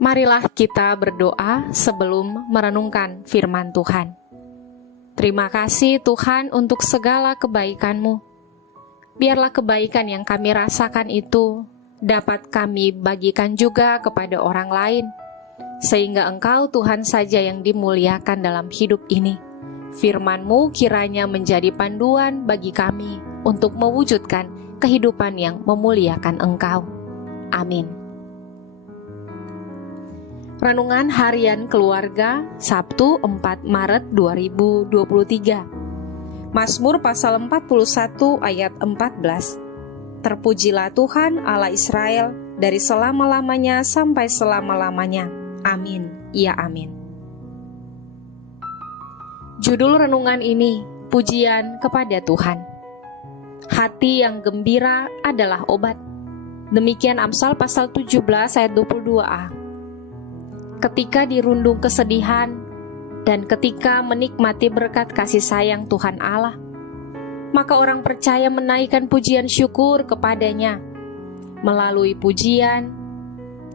Marilah kita berdoa sebelum merenungkan firman Tuhan. Terima kasih Tuhan untuk segala kebaikan-Mu. Biarlah kebaikan yang kami rasakan itu dapat kami bagikan juga kepada orang lain, sehingga Engkau Tuhan saja yang dimuliakan dalam hidup ini. Firman-Mu kiranya menjadi panduan bagi kami untuk mewujudkan kehidupan yang memuliakan Engkau. Amin. Renungan Harian Keluarga, Sabtu 4 Maret 2023. Mazmur pasal 41 ayat 14. Terpujilah Tuhan Allah Israel dari selama-lamanya sampai selama-lamanya. Amin. Ya amin. Judul renungan ini, pujian kepada Tuhan. Hati yang gembira adalah obat. Demikian Amsal pasal 17 ayat 22a. Ketika dirundung kesedihan dan ketika menikmati berkat kasih sayang Tuhan Allah, maka orang percaya menaikkan pujian syukur kepadanya melalui pujian,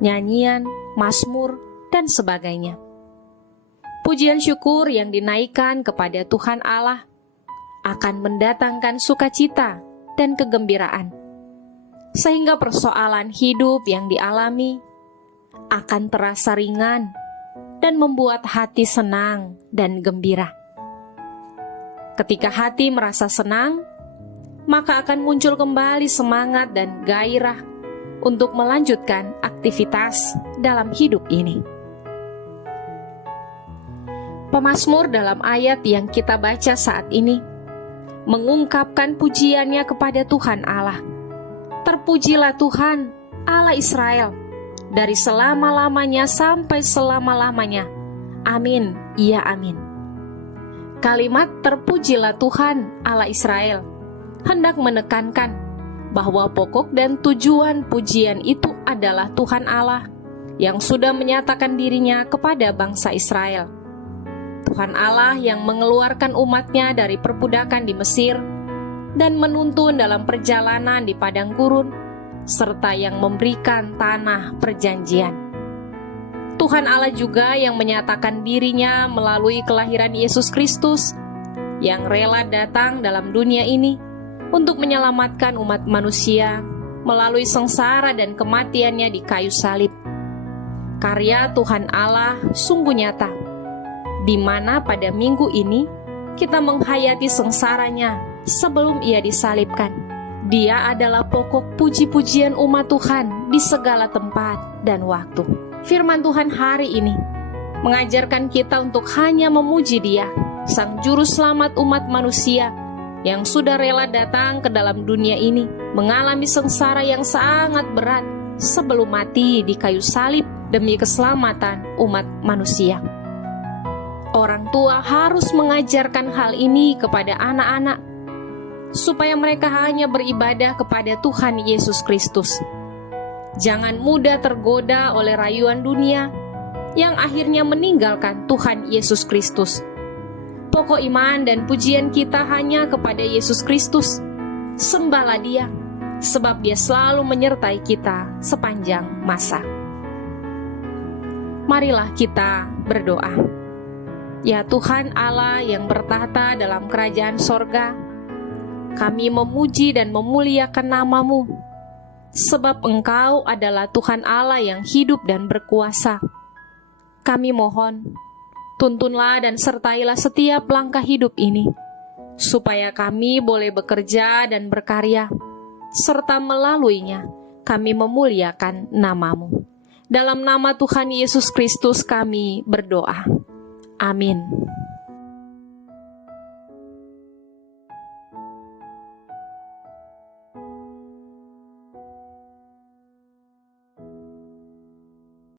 nyanyian, mazmur, dan sebagainya. Pujian syukur yang dinaikkan kepada Tuhan Allah akan mendatangkan sukacita dan kegembiraan, sehingga persoalan hidup yang dialami akan terasa ringan dan membuat hati senang dan gembira. Ketika hati merasa senang, maka akan muncul kembali semangat dan gairah untuk melanjutkan aktivitas dalam hidup ini. Pemazmur dalam ayat yang kita baca saat ini mengungkapkan pujiannya kepada Tuhan Allah. Terpujilah Tuhan Allah Israel dari selama-lamanya sampai selama-lamanya. Amin. Ya amin. Kalimat terpujilah Tuhan Allah Israel hendak menekankan bahwa pokok dan tujuan pujian itu adalah Tuhan Allah yang sudah menyatakan dirinya kepada bangsa Israel. Tuhan Allah yang mengeluarkan umatnya dari perbudakan di Mesir dan menuntun dalam perjalanan di padang gurun, serta yang memberikan tanah perjanjian. Tuhan Allah juga yang menyatakan dirinya melalui kelahiran Yesus Kristus yang rela datang dalam dunia ini untuk menyelamatkan umat manusia melalui sengsara dan kematiannya di kayu salib. Karya Tuhan Allah sungguh nyata, di mana pada minggu ini kita menghayati sengsaranya sebelum ia disalibkan. Dia adalah pokok puji-pujian umat Tuhan di segala tempat dan waktu. Firman Tuhan hari ini mengajarkan kita untuk hanya memuji Dia, Sang Juru Selamat umat manusia yang sudah rela datang ke dalam dunia ini, mengalami sengsara yang sangat berat sebelum mati di kayu salib demi keselamatan umat manusia. Orang tua harus mengajarkan hal ini kepada anak-anak, supaya mereka hanya beribadah kepada Tuhan Yesus Kristus. Jangan mudah tergoda oleh rayuan dunia yang akhirnya meninggalkan Tuhan Yesus Kristus. Pokok iman dan pujian kita hanya kepada Yesus Kristus. Sembahlah Dia, sebab Dia selalu menyertai kita sepanjang masa. Marilah kita berdoa. Ya Tuhan Allah yang bertahta dalam kerajaan sorga, kami memuji dan memuliakan nama-Mu, sebab Engkau adalah Tuhan Allah yang hidup dan berkuasa. Kami mohon, tuntunlah dan sertailah setiap langkah hidup ini, supaya kami boleh bekerja dan berkarya, serta melaluinya kami memuliakan nama-Mu. Dalam nama Tuhan Yesus Kristus kami berdoa. Amin.